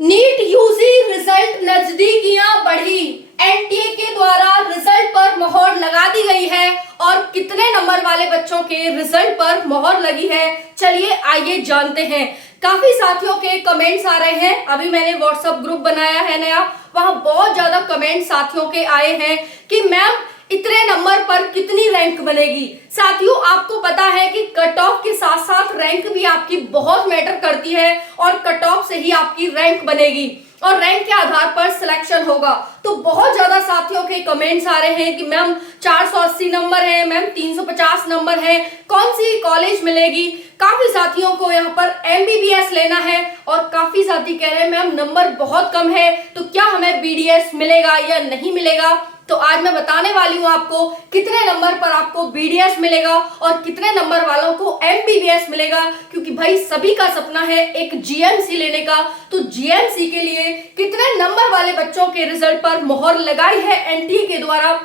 NEET UG result नजदीकियां बढ़ी। NTA के द्वारा रिजल्ट पर मोहर लगा दी गई है और कितने नंबर वाले बच्चों के रिजल्ट पर मोहर लगी है, चलिए आइए जानते हैं। काफी साथियों के कमेंट्स आ रहे हैं। अभी मैंने व्हाट्सएप ग्रुप बनाया है नया, वहां बहुत ज्यादा कमेंट साथियों के आए हैं कि मैम इतने नंबर पर कितनी रैंक बनेगी। साथियों आपको पता है कि कट ऑफ के साथ साथ रैंक भी आपकी बहुत मैटर करती है और कट ऑफ से ही आपकी रैंक बनेगी और रैंक के आधार पर सिलेक्शन होगा। तो बहुत ज्यादा साथियों के कमेंट्स आ रहे हैं कि मैम 480 नंबर है, मैम 350 नंबर है, कौन सी कॉलेज मिलेगी। काफी साथियों को यहाँ पर एमबीबीएस लेना है और काफी साथी कह रहे हैं मैम नंबर बहुत कम है, तो क्या हमें बीडीएस मिलेगा या नहीं मिलेगा। तो आज मैं बताने वाली हूँ आपको कितने नंबर पर आपको बीडीएस मिलेगा और कितने नंबर वालों को एमबीबीएस मिलेगा, क्योंकि भाई सभी का सपना है एक जीएमसी लेने का। तो जीएमसी के लिए कितने नंबर वाले बच्चों के रिजल्ट पर मोहर लगाई है एनटीए के द्वारा,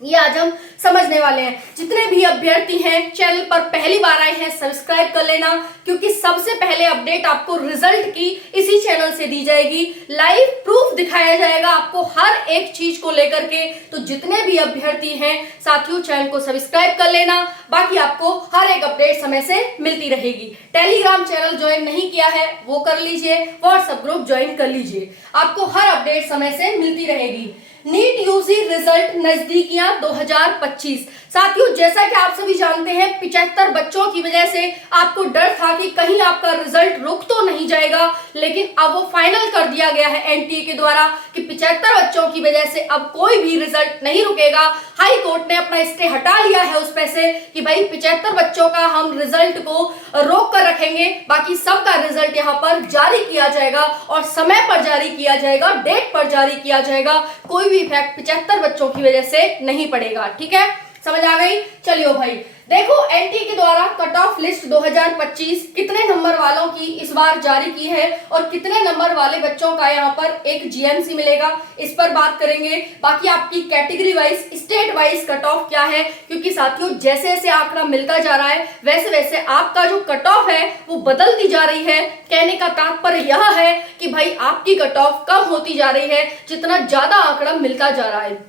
ये आज हम समझने वाले हैं। जितने भी अभ्यर्थी हैं चैनल पर पहली बार आए हैं सब्सक्राइब कर लेना, क्योंकि सबसे पहले अपडेट आपको रिजल्ट की इसी चैनल से दी जाएगी। लाइव प्रूफ दिखाया जाएगा आपको हर एक चीज को लेकर के। तो जितने भी अभ्यर्थी हैं साथियों चैनल को सब्सक्राइब कर लेना, बाकी आपको हर एक अपडेट समय से मिलती रहेगी। टेलीग्राम चैनल ज्वाइन नहीं किया है वो कर लीजिए, व्हाट्सएप ग्रुप ज्वाइन कर लीजिए, आपको हर अपडेट समय से मिलती रहेगी। नीट यूजी रिजल्ट नजदीकियां 2025। साथियों जैसा कि आप सभी जानते हैं 75 बच्चों की वजह से आपको डर था कि कहीं आपका रिजल्ट रुक तो नहीं जाएगा, लेकिन अब वो फाइनल कर दिया गया है एनटीए के द्वारा कि 75 बच्चों की वजह से अब कोई भी रिजल्ट नहीं रुकेगा। हाई कोर्ट ने अपना स्टे हटा लिया है उस पे से कि भाई 75 बच्चों का हम रिजल्ट को रोक कर रखेंगे, बाकी सबका रिजल्ट यहाँ पर जारी किया जाएगा और समय पर जारी किया जाएगा, डेट पर जारी किया जाएगा। कोई भी इफेक्ट 75 बच्चों की वजह से नहीं पड़ेगा। ठीक है, समझ आ गई। चलियो भाई देखो एनटीए के द्वारा कट ऑफ लिस्ट 2025 कितने नंबर वालों की इस बार जारी की है और कितने नंबर वाले बच्चों का यहाँ पर एक जीएमसी मिलेगा, इस पर बात करेंगे। बाकी आपकी category wise state wise cut off क्या है, क्योंकि साथियों जैसे जैसे आंकड़ा मिलता जा रहा है वैसे वैसे आपका जो कट ऑफ है वो बदलती जा रही है। कहने का तात्पर्य यह है कि भाई आपकी कट ऑफ कम होती जा रही है जितना ज्यादा आंकड़ा मिलता जा रहा है।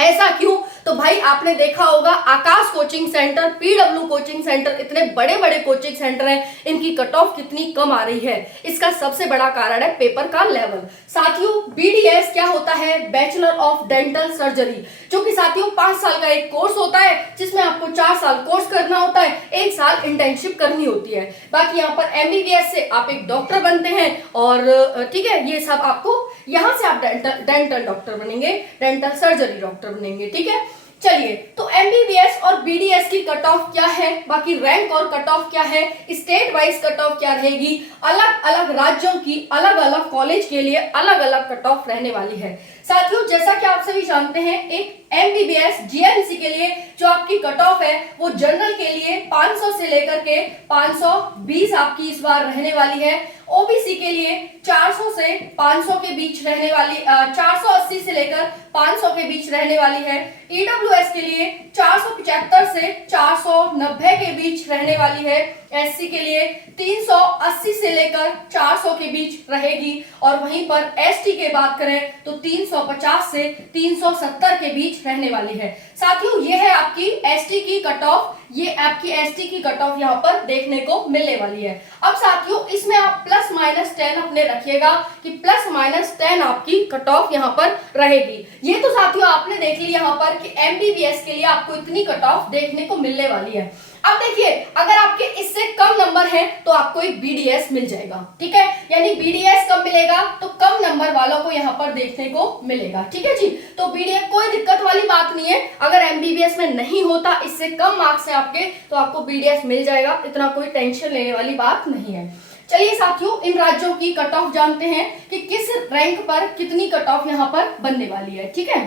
ऐसा क्यों? तो भाई आपने देखा होगा Aakash coaching centre, PW coaching centre, इतने बड़े बड़े कोचिंग सेंटर हैं, इनकी कट ऑफ कितनी कम आ रही है। इसका सबसे बड़ा कारण है पेपर का लेवल। साथियों बीडीएस क्या होता है? बैचलर ऑफ डेंटल सर्जरी, जो कि साथियों 5 साल का एक कोर्स होता है जिसमें आपको 4 साल कोर्स करना होता है, 1 साल इंटर्नशिप करनी होती है। बाकी यहाँ पर एमबीबीएस से आप एक डॉक्टर बनते हैं और ठीक है, ये सब आपको यहाँ से आप डेंटल डॉक्टर बनेंगे, डेंटल सर्जरी डॉक्टर बनेंगे। ठीक है, चलिए तो एमबीबीएस और बीडीएस की कट ऑफ क्या है, बाकी रैंक और कट ऑफ क्या है, स्टेट वाइज कट ऑफ क्या रहेगी, अलग अलग राज्यों की अलग अलग कॉलेज के लिए अलग अलग कट ऑफ रहने वाली है। साथियों जैसा कि आप सभी जानते हैं एक एमबीबीएस जीएमसी के लिए जो आपकी कट ऑफ है वो जनरल के लिए 500 से लेकर के 520 आपकी इस बार रहने वाली है। ओबीसी के लिए 400 से 500 के बीच रहने वाली 480 से लेकर 500 के बीच रहने वाली है। ईडब्ल्यूएस के लिए 475 से 490 के बीच रहने वाली है। एससी के लिए 380 से लेकर 400 के बीच रहेगी और वहीं पर एसटी की बात करें तो 350 से 370 के बीच रहने वाली है। साथियों ये है आपकी एसटी की कट ऑफ, ये आपकी एसटी की कट ऑफ यहाँ पर देखने को मिलने वाली है। अब साथियों इसमें आप +-10 अपने रखिएगा कि +-10 आपकी कट ऑफ यहाँ पर रहेगी। ये तो साथियों आपने देख लिया यहाँ पर कि एमबीबीएस के लिए आपको इतनी कट ऑफ देखने को मिलने वाली है। अब देखिए अगर आपके इससे कम नंबर हैं तो आपको एक बीडीएस मिल जाएगा। ठीक है, यानी बीडीएस कम मिलेगा तो कम नंबर वालों को यहाँ पर देखने को मिलेगा। ठीक है जी, तो बीडीएस कोई दिक्कत वाली बात नहीं है। अगर एमबीबीएस में नहीं होता, इससे कम मार्क्स है आपके, तो आपको बीडीएस मिल जाएगा, इतना कोई टेंशन लेने वाली बात नहीं है। चलिए साथियों इन राज्यों की कट ऑफ जानते हैं कि किस रैंक पर कितनी कट ऑफ यहाँ पर बनने वाली है। ठीक है,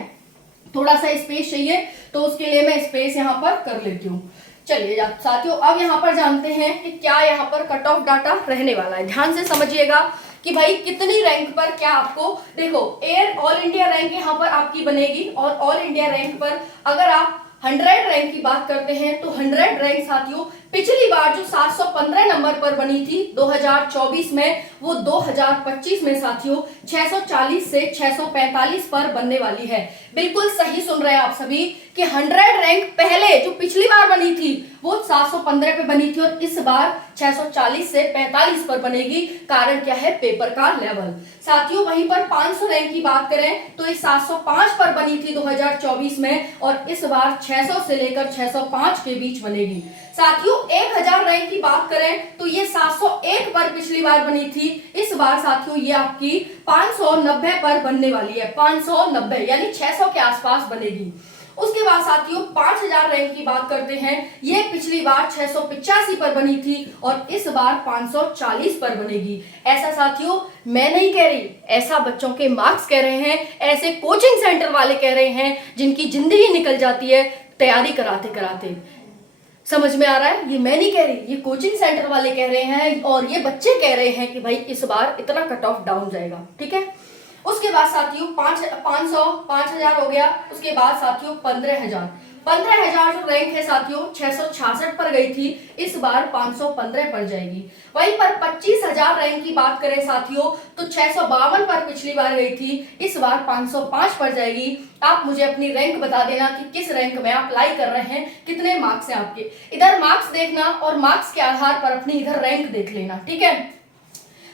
थोड़ा सा स्पेस चाहिए तो उसके लिए मैं स्पेस यहाँ पर कर लेती हूँ। चलिए साथियों अब यहाँ पर जानते हैं कि क्या यहाँ पर कट ऑफ डाटा रहने वाला है। ध्यान से समझिएगा कि भाई कितनी रैंक पर क्या आपको, देखो एयर ऑल इंडिया रैंक यहाँ पर आपकी बनेगी और ऑल इंडिया रैंक पर अगर आप 100 रैंक की बात करते हैं तो 100 रैंक साथियों पिछली बार जो 715 नंबर पर बनी थी 2024 में, वो 2025 में साथियों 640 से 645 पर बनने वाली है। बिल्कुल सही सुन रहे हैं आप सभी कि 100 रैंक पहले जो पिछली बार बनी थी वो 715 पे बनी थी और इस बार 640 से 45 पर बनेगी। कारण क्या है? पेपर का लेवल। साथियों वहीं पर 500 रैंक की बात करें तो ये 705 पर बनी थी 2024 में और इस बार 600 से लेकर 605 के बीच बनेगी। साथियों 1000 रैंक की बात करें तो ये 701 पर पिछली बार बनी थी, इस बार साथियों ये आपकी 590 पर बनने वाली है। 590 यानी 600 के आसपास बनेगी। उसके बाद साथियों 5000 रैंक की बात करते हैं, ये पिछली बार 685 पर बनी थी और इस बार 540 पर बनेगी। ऐसा साथियों मैं नहीं कह रही, ऐसा बच्चों के मार्क्स कह रहे हैं, ऐसे कोचिंग सेंटर वाले कह रहे हैं जिनकी जिंदगी निकल जाती है तैयारी कराते कराते। समझ में आ रहा है? ये मैं नहीं कह रही, ये कोचिंग सेंटर वाले कह रहे हैं और ये बच्चे कह रहे हैं कि भाई इस बार इतना कट ऑफ डाउन जाएगा। ठीक है। उसके बाद साथियों 500 5000 हो गया। उसके बाद साथियों 15000 जो रैंक है साथियों 666 पर गई थी, इस बार 515 पर जाएगी। वहीं पर 25000 रैंक की बात करें साथियों तो 652 पर पिछली बार गई थी, इस बार 505 पर जाएगी। आप मुझे अपनी रैंक बता देना कि किस रैंक में आप अप्लाई कर रहे हैं, कितने मार्क्स हैं आपके। इधर मार्क्स देखना और मार्क्स के आधार पर अपनी इधर रैंक देख लेना। ठीक है।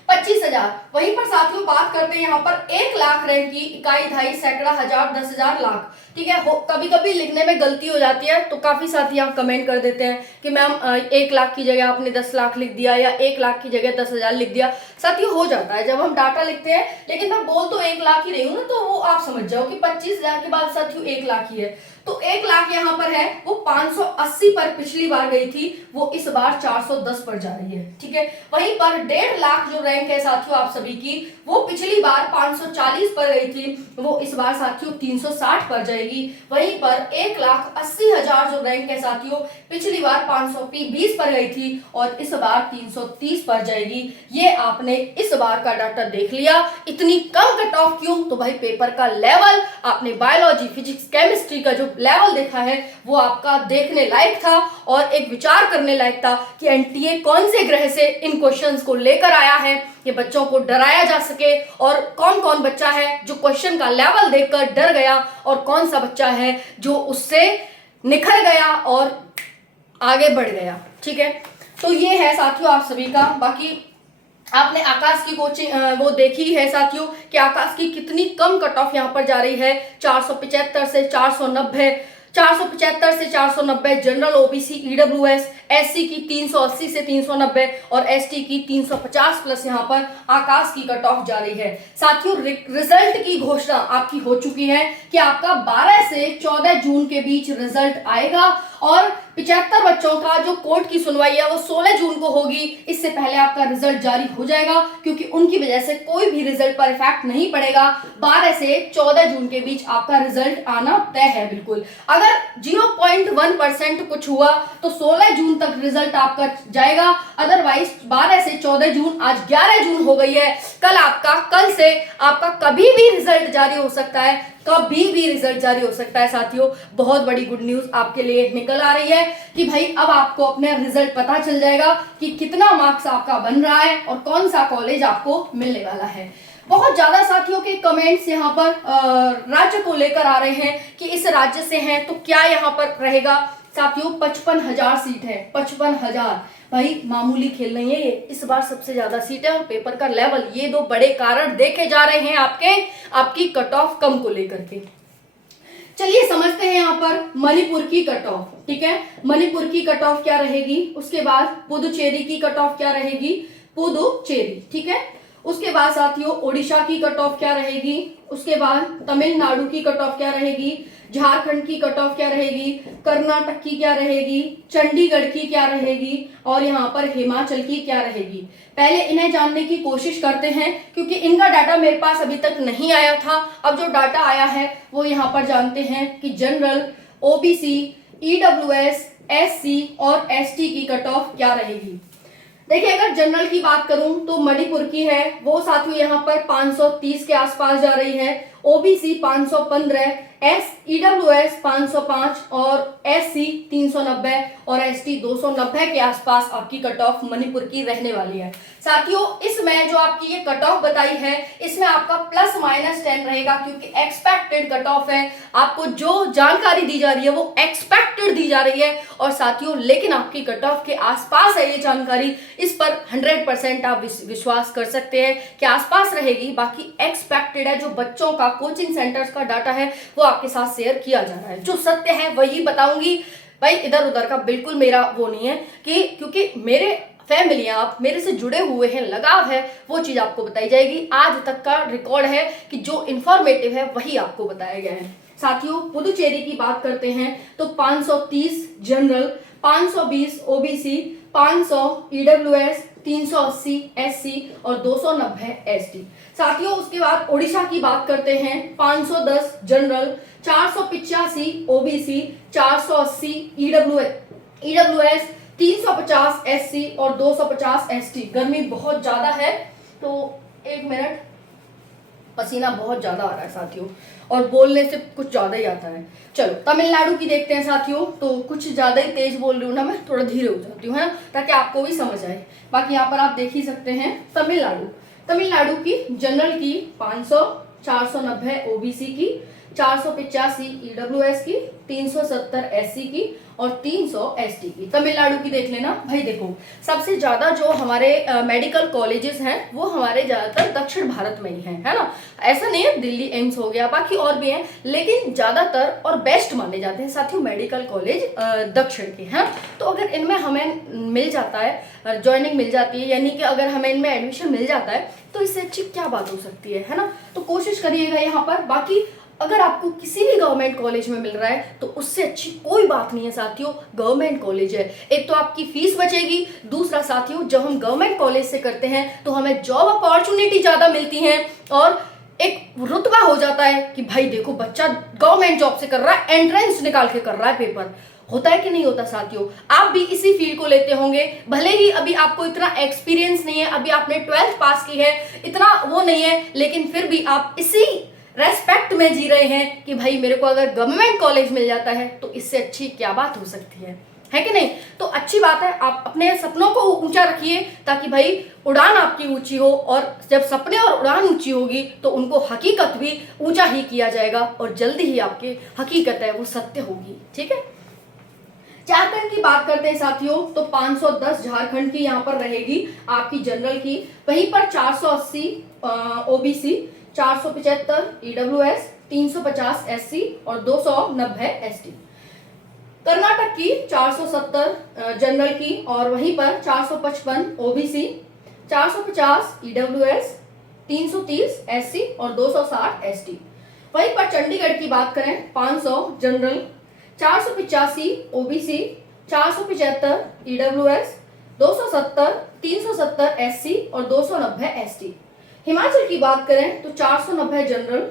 25000। वहीं पर साथियों बात करते हैं यहाँ पर 1 लाख रैंक की, इकाई, दहाई, सैकड़ा, हजार, 10,000, लाख। ठीक है। कभी कभी लिखने में गलती हो जाती है तो काफी साथी आप कमेंट कर देते हैं कि मैम 1 लाख की जगह आपने 10 लाख लिख दिया या 1 लाख की जगह 10,000 लिख दिया। साथियों हो जाता है जब हम डाटा लिखते हैं, लेकिन मैं बोल तो 1 लाख ही रही हूँ ना, तो वो आप समझ जाओ कि 25000 के बाद साथियों 1 लाख ही है। तो 1 लाख यहाँ पर है, वो 580 पर पिछली बार गई थी, वो इस बार 410 पर जा रही है। ठीक है। वहीं पर 1.5 लाख जो रैंक है साथियों आप सभी की, वो पिछली बार 540 पर गई थी, वो इस बार साथियों 360 पर जाएगी। वहीं पर 1,80,000 जो रैंक है साथियों पिछली बार 520 पर गई थी और इस बार 330 पर जाएगी। ये आपने इस बार का डाटा देख लिया। इतनी कम कट ऑफ क्यों? तो भाई पेपर का लेवल, आपने बायोलॉजी, फिजिक्स, केमिस्ट्री का जो लेवल देखा है वो आपका देखने लायक था और एक विचार करने लायक था कि एनटीए कौन से ग्रह से इन क्वेश्चंस को लेकर आया है, ये बच्चों को डराया जा सके, और कौन कौन बच्चा है जो क्वेश्चन का लेवल देखकर डर गया और कौन सा बच्चा है जो उससे निखर गया और आगे बढ़ गया। ठीक है। तो ये है साथियों आप सभी का। बाकी आपने आकाश की कोचिंग वो देखी है साथियों कि आकाश की कितनी कम कट ऑफ यहाँ पर जा रही है, 475 से 490, 475 से 490 जनरल, ओबीसी, ईडब्ल्यूएस, एससी की 380 से 390 और एसटी की 350 प्लस यहाँ पर आकाश की कट ऑफ जा रही है। साथियों रिजल्ट की घोषणा आपकी हो चुकी है कि आपका 12 से 14 जून के बीच रिजल्ट आएगा और 75 बच्चों का जो कोर्ट की सुनवाई है वो 16 जून को होगी। इससे पहले आपका रिजल्ट जारी हो जाएगा क्योंकि उनकी वजह से कोई भी रिजल्ट पर इफेक्ट नहीं पड़ेगा। 12 से 14 जून के बीच आपका रिजल्ट आना तय है बिल्कुल। अगर 0.1% कुछ हुआ तो 16 जून तक रिजल्ट आपका जाएगा, अदरवाइज 12 से 14 जून, आज 11 जून हो गई है, कल से आपका कभी भी रिजल्ट जारी हो सकता है, कभी भी रिजल्ट जारी हो सकता है। साथियों बहुत बड़ी गुड न्यूज आपके लिए निकल आ रही है कि भाई अब आपको अपना रिजल्ट पता चल जाएगा कि कितना मार्क्स आपका बन रहा है और कौन सा कॉलेज आपको मिलने वाला है। बहुत ज्यादा साथियों के कमेंट्स यहाँ पर राज्य को लेकर आ रहे हैं कि इस राज्य से हैं तो क्या यहाँ पर रहेगा। साथियों 55,000 सीट है, 55,000। भाई मामूली खेल नहीं है ये, इस बार सबसे ज्यादा सीट है और पेपर का लेवल, ये दो बड़े कारण देखे जा रहे हैं आपकी कट ऑफ कम को लेकर के। चलिए समझते हैं यहाँ पर मणिपुर की कट ऑफ। ठीक है। मणिपुर की कट ऑफ क्या रहेगी, उसके बाद पुदुचेरी की कट ऑफ क्या रहेगी, पुदुचेरी। ठीक है। उसके बाद साथियों ओडिशा की कट ऑफ क्या रहेगी, उसके बाद तमिलनाडु की कट ऑफ क्या रहेगी, झारखंड की कट ऑफ क्या रहेगी, कर्नाटक की क्या रहेगी, चंडीगढ़ की क्या रहेगी और यहाँ पर हिमाचल की क्या रहेगी। पहले इन्हें जानने की कोशिश करते हैं क्योंकि इनका डाटा मेरे पास अभी तक नहीं आया था। अब जो डाटा आया है वो यहाँ पर जानते हैं कि जनरल, ओबीसी, ईडब्ल्यूएस, एससी और एसटी की कट ऑफ क्या रहेगी। देखिए अगर जनरल की बात करूं तो मणिपुर की है वो साथियों यहाँ पर 530 के आसपास जा रही है। ओबीसी 515, ईडब्ल्यूएस 505 और एससी 390 और एसटी 290 के आसपास आपकी कट ऑफ मणिपुर की रहने वाली है। साथियों इसमें जो आपकी ये कट ऑफ बताई है इसमें आपका +-10 रहेगा, क्योंकि एक्सपेक्टेड कट ऑफ है। आपको जो जानकारी दी जा रही है वो एक्सपेक्टेड दी जा रही है, और साथियों लेकिन आपकी कट ऑफ के आसपास है ये जानकारी। इस पर 100% आप विश्वास कर सकते हैं कि आसपास रहेगी। बाकी एक्सपेक्टेड है, जो बच्चों का कोचिंग सेंटर्स का डाटा है वो आपके साथ शेयर किया जा रहा है। जो सत्य है वही बताऊंगी भाई, इधर उधर का बिल्कुल मेरा वो नहीं है कि क्योंकि मेरे फैमिली आप मेरे से जुड़े हुए हैं, लगाव है, वो चीज आपको बताई जाएगी। आज तक का रिकॉर्ड है कि जो इंफॉर्मेटिव है वही आपको बताया गया है। साथियों पुदुचेरी की बात करते हैं तो 530 जनरल, 520 ओबीसी, 500 ईडब्ल्यूएस, 380 एससी और 290 एसटी। साथियों उसके बाद ओडिशा की बात करते हैं 510 जनरल, 485 ओबीसी, 480 ईडब्ल्यूएस, 350 एससी और 250 एसटी। गर्मी बहुत ज्यादा है तो 1 मिनट, पसीना बहुत ज्यादा आ रहा है साथियों, और बोलने से कुछ ज्यादा ही आता है। चलो तमिलनाडु की देखते हैं साथियों। तो कुछ ज्यादा ही तेज बोल रही हूँ ना मैं, थोड़ा धीरे हो जाती हूँ है ना, ताकि आपको भी समझ आए। बाकी यहाँ पर आप देख ही सकते हैं तमिलनाडु की जनरल की 500, 490 ओबीसी की, 485 ईडब्ल्यूएस की, 370 एससी की और 300 एसटी की। तमिलनाडु की देख लेना भाई। देखो सबसे ज्यादा जो हमारे मेडिकल कॉलेजेस हैं वो हमारे ज्यादातर दक्षिण भारत में ही हैं, है ना। ऐसा नहीं है, दिल्ली एम्स हो गया, बाकी और भी हैं, लेकिन ज्यादातर और बेस्ट माने जाते हैं साथियों मेडिकल कॉलेज दक्षिण के हैं। तो अगर इनमें हमें मिल जाता है, ज्वाइनिंग मिल जाती है, यानी कि अगर हमें इनमें एडमिशन मिल जाता है तो इससे अच्छी क्या बात हो सकती है ना। तो कोशिश करिएगा यहाँ पर। बाकी अगर आपको किसी भी गवर्नमेंट कॉलेज में मिल रहा है तो उससे अच्छी कोई बात नहीं है साथियों, गवर्नमेंट कॉलेज है। एक तो आपकी फीस बचेगी, दूसरा साथियों जब हम गवर्नमेंट कॉलेज से करते हैं तो हमें जॉब अपॉर्चुनिटी ज्यादा मिलती हैं, और एक रुतबा हो जाता है कि भाई देखो बच्चा गवर्नमेंट जॉब से कर रहा है, एंट्रेंस निकाल के कर रहा है, पेपर होता है कि नहीं होता साथियों। आप भी इसी फील्ड को लेते होंगे, भले ही अभी आपको इतना एक्सपीरियंस नहीं है, अभी आपने 12th पास की है, इतना वो नहीं है, लेकिन फिर भी आप इसी रेस्पेक्ट में जी रहे हैं कि भाई मेरे को अगर गवर्नमेंट कॉलेज मिल जाता है तो इससे अच्छी क्या बात हो सकती है कि नहीं। तो अच्छी बात है, आप अपने सपनों को ऊंचा रखिए ताकि भाई उड़ान आपकी ऊंची हो, और जब सपने और उड़ान ऊंची होगी तो उनको हकीकत भी ऊंचा ही किया जाएगा, और जल्दी ही आपकी हकीकत है वो सत्य होगी। ठीक है। झारखंड की बात करते हैं साथियों तो 510 झारखंड की यहाँ पर रहेगी आपकी जनरल की, वहीं पर 480 ओबीसी, 475 ईडब्ल्यूएस, 350 एससी और 290 एसटी। कर्नाटक की 470 जनरल की, और वहीं पर 455 ओबीसी, 450 ईडब्ल्यूएस, 330 एससी और 260 एसटी। वहीं पर चंडीगढ़ की बात करें 500 जनरल, 485 ओबीसी, 475 ईडब्ल्यूएस, 270, 370 एससी और 290 एसटी। हिमाचल की बात करें तो 490 जनरल,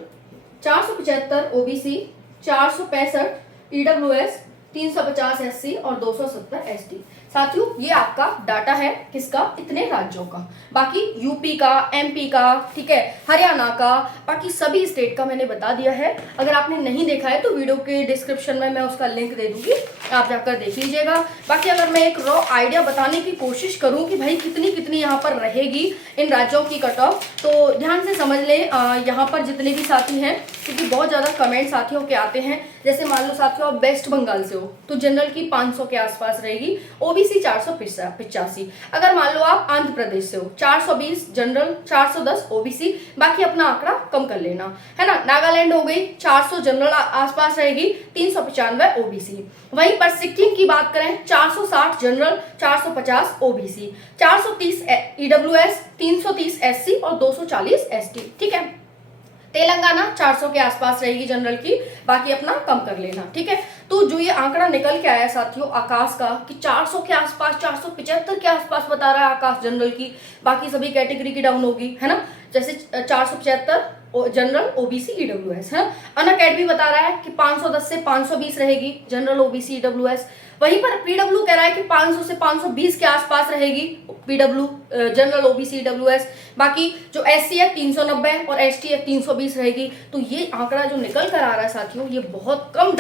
475 ओबीसी, 465 ईडब्ल्यूएस, 350 एससी और 270 एसटी। साथियों ये आपका डाटा है किसका, इतने राज्यों का। बाकी यूपी का, एमपी का, ठीक है, हरियाणा का, बाकी सभी स्टेट का मैंने बता दिया है। अगर आपने नहीं देखा है तो वीडियो के डिस्क्रिप्शन में मैं उसका लिंक दे दूंगी, आप जाकर देख लीजिएगा। बाकी अगर मैं एक रॉ आइडिया बताने की कोशिश करूं कि भाई कितनी कितनी यहाँ पर रहेगी इन राज्यों की कट ऑफ, तो ध्यान से समझ ले। यहाँ पर जितने भी साथी हैं, क्योंकि बहुत ज़्यादा कमेंट साथियों के आते हैं, जैसे मान लो साथियों आप वेस्ट बंगाल से हो तो जनरल की 500 के आसपास रहेगी, ओबीसी 485। अगर मान लो आप आंध्र प्रदेश से हो 420 जनरल, 410 ओबीसी, बाकी अपना आंकड़ा कम कर लेना, है ना। नागालैंड हो गई 400 जनरल आसपास रहेगी, 395 ओबीसी। वहीं पर सिक्किम की बात करें 460 जनरल, 450 ओबीसी, 430 ईडब्ल्यूएस, 330 एससी और 240 एसटी। ठीक है। तेलंगाना 400 के आसपास रहेगी जनरल की, बाकी अपना कम कर लेना। ठीक है। तो जो ये आंकड़ा निकल के आया साथियों आकाश का कि 400 के आसपास, 475 के आसपास बता रहा है आकाश जनरल की, बाकी सभी कैटेगरी की डाउन होगी, है ना। जैसे 475 जनरल ओबीसी ईडब्ल्यूएस है। अनअकैडमी बता रहा है कि 510 से 520 रहेगी जनरल ओबीसी ईडब्ल्यूएस। वहीं पर पीडब्ल्यू कह रहा है कि 500 से 520 के आसपास रहेगी पीडब्ल्यू जनरल ओबीसी ईडब्ल्यूएस। बाकी जो एससी है 390 और एसटी है 320 रहेगी। तो ये आंकड़ा जो निकल कर आ रहा है साथियों, ये बहुत कम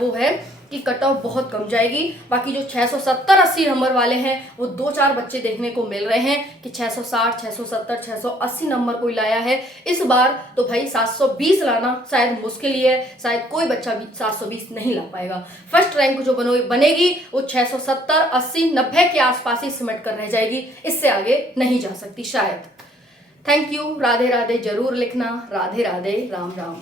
वो है कि कट ऑफ बहुत कम जाएगी। बाकी जो 670-80 नंबर वाले हैं वो 2-4 बच्चे देखने को मिल रहे हैं कि 660, 670, 680 नंबर कोई लाया है इस बार। तो भाई 720 लाना शायद मुश्किल ही है, शायद कोई बच्चा भी 720 नहीं ला पाएगा। फर्स्ट रैंक जो बनेगी वो 670, 80, 90 के आसपास ही सिमट कर रह जाएगी, इससे आगे नहीं जा सकती शायद। Thank you. राधे राधे जरूर लिखना। राधे राधे, राम राम।